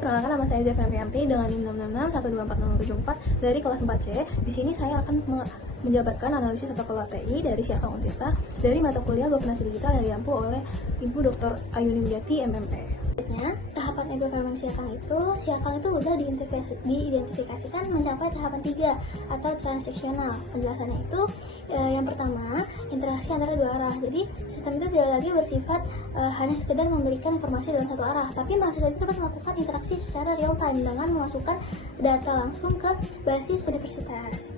perkenalkan, nama saya Zefran Rianti dengan NIM 666124074 dari kelas 4C. Di sini saya akan menjabarkan analisis protokol TI dari Siakang Untirta dari mata kuliah Governance Digital yang diampu oleh Ibu Dr. Ayuni Widiati, MMP. Tahapan e-government Siakang itu udah diidentifikasikan mencapai tahapan 3 atau transaksional. Penjelasannya itu yang pertama, interaksi antara dua arah. Jadi sistem itu tidak lagi bersifat hanya sekedar memberikan informasi dalam satu arah, tapi mahasiswa itu dapat melakukan interaksi secara real time dengan memasukkan data langsung ke basis universitas.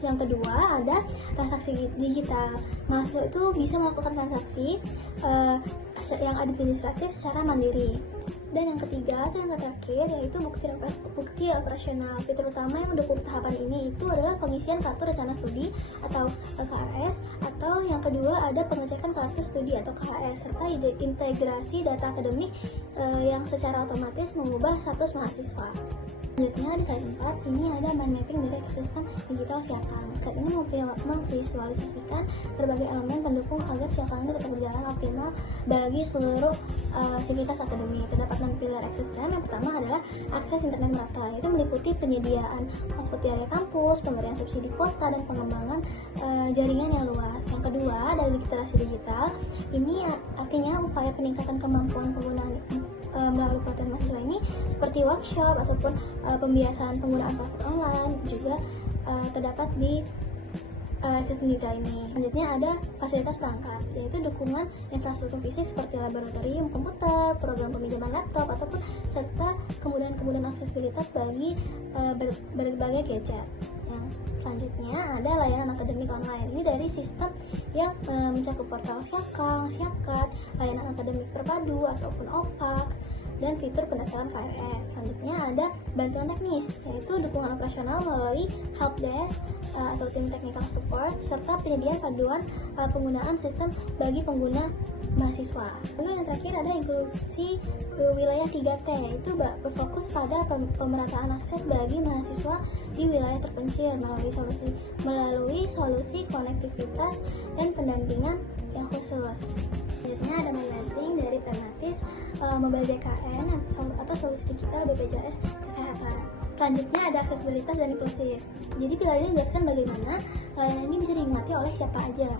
Yang kedua ada transaksi digital. Mahasiswa itu bisa melakukan transaksi yang administratif secara mandiri. Dan yang ketiga atau yang terakhir yaitu bukti operasional. Fitur utama yang mendukung tahapan ini itu adalah pengisian kartu rencana studi atau KRS, atau yang kedua ada pengecekan kartu studi atau KHS, serta integrasi data akademik yang secara otomatis mengubah status mahasiswa. Selanjutnya di slide 4 ini ada mind mapping dari ekosistem digital Siakang. Slide ini memvisualisasikan berbagai elemen pendukung agar Siakang ini tetap berjalan optimal bagi seluruh sivitas akademik. Terdapat 6 pilar ekosistem. Yang pertama adalah akses internet merata, yaitu meliputi penyediaan hotspot di area kampus, pemberian subsidi kuota, dan pengembangan jaringan yang luas. Yang kedua adalah literasi digital. Ini artinya upaya peningkatan kemampuan penggunaan melalui pelatihan mahasiswa ini seperti workshop ataupun pembiasaan penggunaan platform online juga terdapat di sistem digital ini. Selanjutnya ada fasilitas perangkat, yaitu dukungan infrastruktur fisik seperti laboratorium komputer, program peminjaman laptop, ataupun serta kemudahan aksesibilitas bagi berbagai gadget. Yang selanjutnya ada layanan akademik online. Ini dari sistem yang mencakup portal Siakang, Siakat, layanan akademik terpadu ataupun OPAK, dan fitur pendaftaran KRS. Selanjutnya ada bantuan teknis, yaitu dukungan operasional melalui helpdesk atau tim technical support, serta penyediaan panduan penggunaan sistem bagi pengguna mahasiswa. Lalu yang terakhir ada inklusi wilayah 3T, yaitu berfokus pada pemerataan akses bagi mahasiswa di wilayah terpencil melalui solusi konektivitas dan pendampingan yang khusus. Selanjutnya ada mapping dari Pragmatis, Mobile DKN atau solusi digital BPJS Kesehatan. Selanjutnya ada aksesibilitas dan inklusif. Jadi pilar ini menjelaskan bagaimana layanan ini bisa dinikmati oleh siapa aja.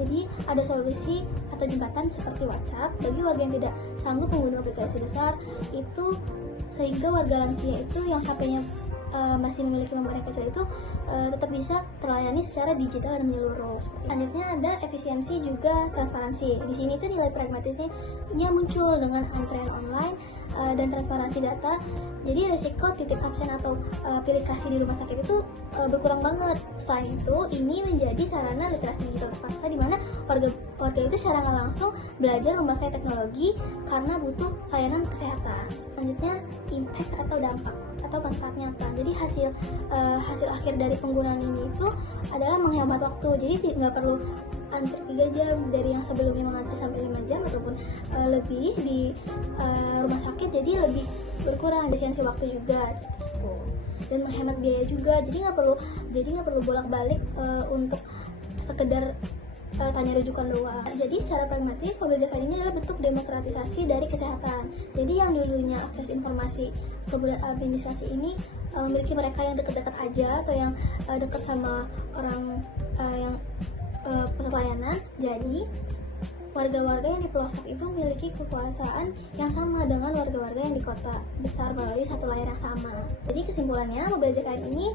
Jadi ada solusi atau jembatan seperti WhatsApp bagi warga yang tidak sanggup menggunakan aplikasi besar itu, sehingga warga lansia itu yang HP-nya masih memiliki memori kecil itu tetap bisa terlayani secara digital dan menyeluruh. Selanjutnya ada efisiensi juga transparansi. Di sini tuh nilai pragmatisnya muncul dengan antrean online dan transparansi data. Jadi resiko titip absen atau pilih kasih di rumah sakit itu berkurang banget. Selain itu, ini menjadi sarana literasi digital terpaksa di mana warga itu secara nggak langsung belajar memakai teknologi karena butuh layanan kesehatan. Selanjutnya impact atau dampak atau manfaat nyata. Jadi hasil akhir dari penggunaan ini itu adalah menghemat waktu. Jadi nggak perlu antri 3 jam dari yang sebelumnya mengantri sampai 5 jam ataupun lebih di rumah sakit, jadi lebih berkurang efisiensi waktu juga dan menghemat biaya juga. Jadi nggak perlu bolak-balik untuk sekedar tanya rujukan doang. Jadi secara pragmatis Mobile DKN ini adalah bentuk demokratisasi dari kesehatan. Jadi yang dulunya akses informasi kemudian administrasi ini memiliki mereka yang dekat-dekat aja atau yang dekat sama orang yang pusat layanan. Jadi warga-warga yang di pelosok itu memiliki kekuasaan yang sama dengan warga-warga yang di kota besar melalui satu layar yang sama. Jadi kesimpulannya, Mobile DKN ini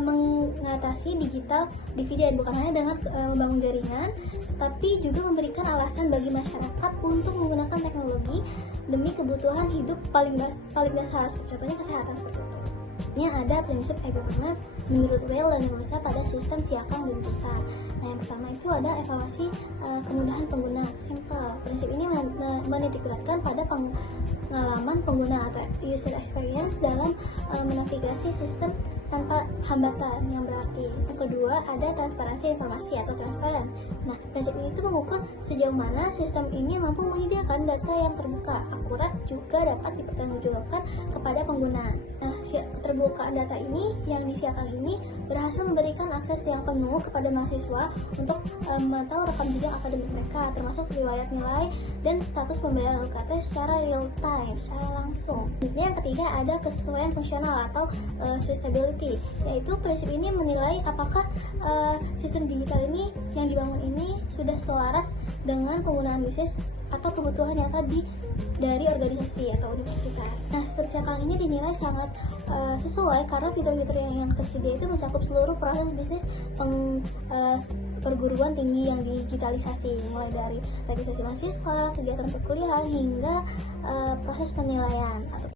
mengatasi digital dividen bukan hanya dengan membangun jaringan, tapi juga memberikan alasan bagi masyarakat untuk menggunakan teknologi demi kebutuhan hidup paling dasar, contohnya kesehatan seperti itu. Ini ada prinsip e-government menurut Weil dan Rusa pada sistem Siakang dan Untirta. Nah, yang pertama itu ada evaluasi kemudahan pengguna. Simple. Prinsip ini menitikberatkan pada pengalaman pengguna atau user experience dalam menavigasi sistem tanpa hambatan yang berarti. Yang kedua, ada transparansi informasi atau transparan. Nah, prinsip ini itu mengukur sejauh mana sistem ini mampu menyediakan data yang terbuka, akurat, juga dapat dipertanggungjawabkan kepada pengguna. Nah, keterbukaan data ini yang disiapkan ini berhasil memberikan akses yang penuh kepada mahasiswa untuk memantau rekam jejak akademik mereka, termasuk riwayat nilai dan status pembayaran UKT secara real time, secara langsung. Yang ketiga, ada kesesuaian fungsional atau sustainability, yaitu prinsip ini menilai apakah sistem digital ini yang dibangun ini sudah selaras dengan penggunaan bisnis atau kebutuhan nyata dari organisasi atau universitas. Nah, sistem siaran ini dinilai sangat sesuai karena fitur-fitur yang tersedia itu mencakup seluruh proses bisnis perguruan tinggi yang digitalisasi, mulai dari registrasi mahasiswa, kegiatan perkuliahan, hingga proses penilaian